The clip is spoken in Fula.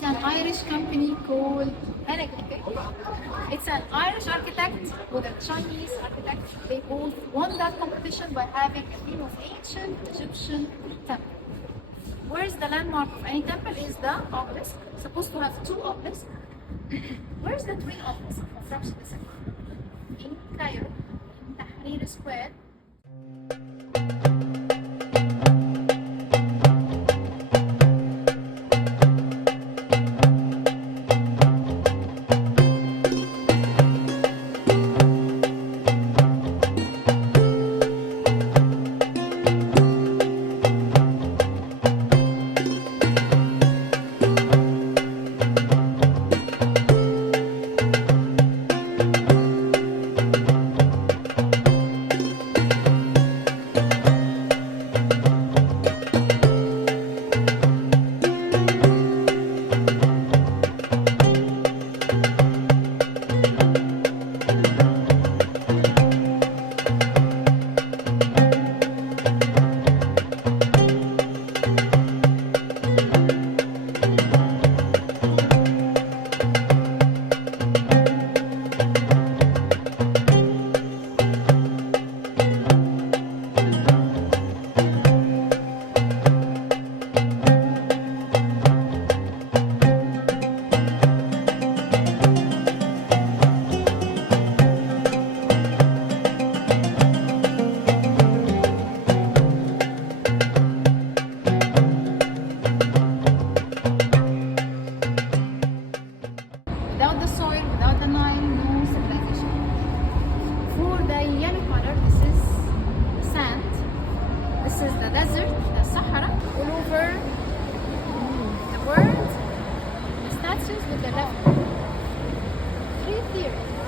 It's an Irish company called Hennigan. Okay? It's an Irish architect with a Chinese architect. They both won that competition by having a theme of ancient Egyptian temple. Where's the landmark of any temple is the obelisk. Supposed to have two obelisks. Where's the twin obelisk of Ramses II? In Cairo, in Tahrir Square. Without the soil, without the Nile, no civilization. For the yellow color, this is sand. This is the desert, the Sahara. All over the world, the statues with the left. Three theories.